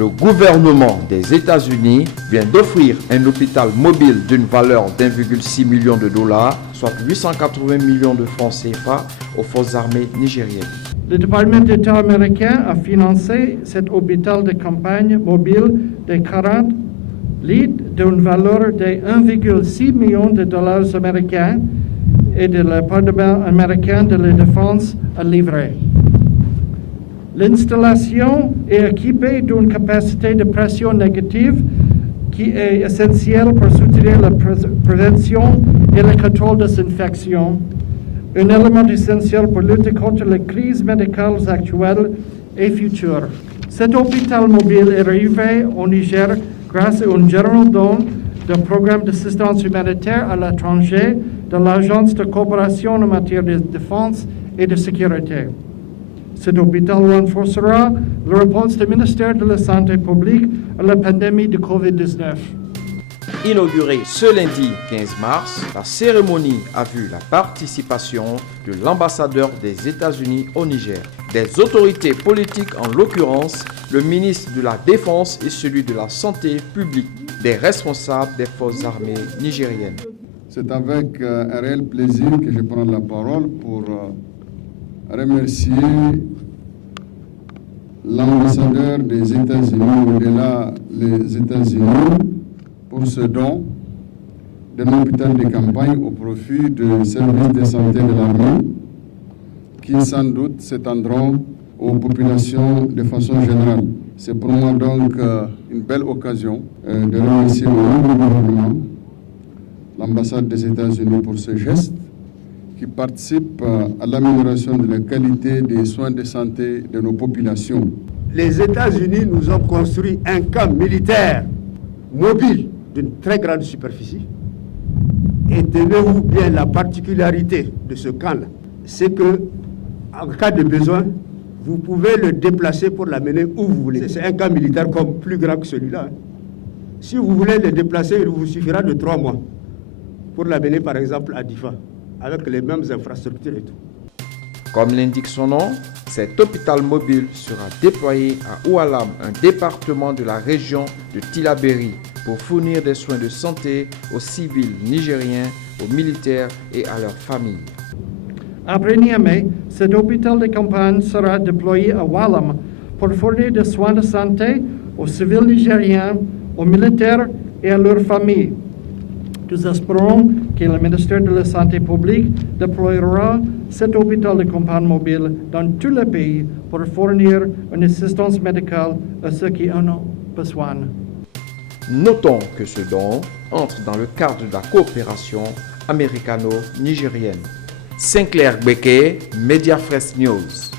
Le gouvernement des États-Unis vient d'offrir un hôpital mobile d'une valeur d'1,6 million de dollars, soit 880 millions de francs CFA, aux forces armées nigériennes. Le département d'État américain a financé cet hôpital de campagne mobile de 40 lits d'une valeur de 1,6 million de dollars américains et le département américain de la défense a livré. L'installation est équipée d'une capacité de pression négative qui est essentielle pour soutenir la prévention et le contrôle des infections, un élément essentiel pour lutter contre les crises médicales actuelles et futures. Cet hôpital mobile est arrivé au Niger grâce à un général don du programme d'assistance humanitaire à l'étranger de l'Agence de coopération en matière de défense et de sécurité. Cet hôpital renforcera la réponse du ministère de la Santé publique à la pandémie de COVID-19. Inaugurée ce lundi 15 mars, la cérémonie a vu la participation de l'ambassadeur des États-Unis au Niger, des autorités politiques en l'occurrence, le ministre de la Défense et celui de la Santé publique, des responsables des forces armées nigériennes. C'est avec un réel plaisir que je prends la parole pour remercier l'ambassadeur des États-Unis, au-delà des États-Unis, pour ce don d'un hôpital de campagne au profit du service de santé de l'armée, qui sans doute s'étendront aux populations de façon générale. C'est pour moi donc une belle occasion de remercier au nom du gouvernement l'ambassade des États-Unis pour ce geste qui participe à l'amélioration de la qualité des soins de santé de nos populations. Les États-Unis nous ont construit un camp militaire mobile d'une très grande superficie. Et tenez-vous bien, la particularité de ce camp-là, c'est que, en cas de besoin, vous pouvez le déplacer pour l'amener où vous voulez. C'est un camp militaire comme plus grand que celui-là. Si vous voulez le déplacer, il vous suffira de 3 mois pour l'amener par exemple à Difa, avec les mêmes infrastructures et tout. Comme l'indique son nom, cet hôpital mobile sera déployé à Oualam, un département de la région de Tillabéri, pour fournir des soins de santé aux civils nigériens, aux militaires et à leurs familles. Après Niamey, cet hôpital de campagne sera déployé à Oualam pour fournir des soins de santé aux civils nigériens, aux militaires et à leurs familles. Nous espérons que le ministère de la Santé publique déploiera cet hôpital de campagne mobile dans tout le pays pour fournir une assistance médicale à ceux qui en ont besoin. Notons que ce don entre dans le cadre de la coopération américano-nigérienne. Sinclair Beke, Media Fresh News.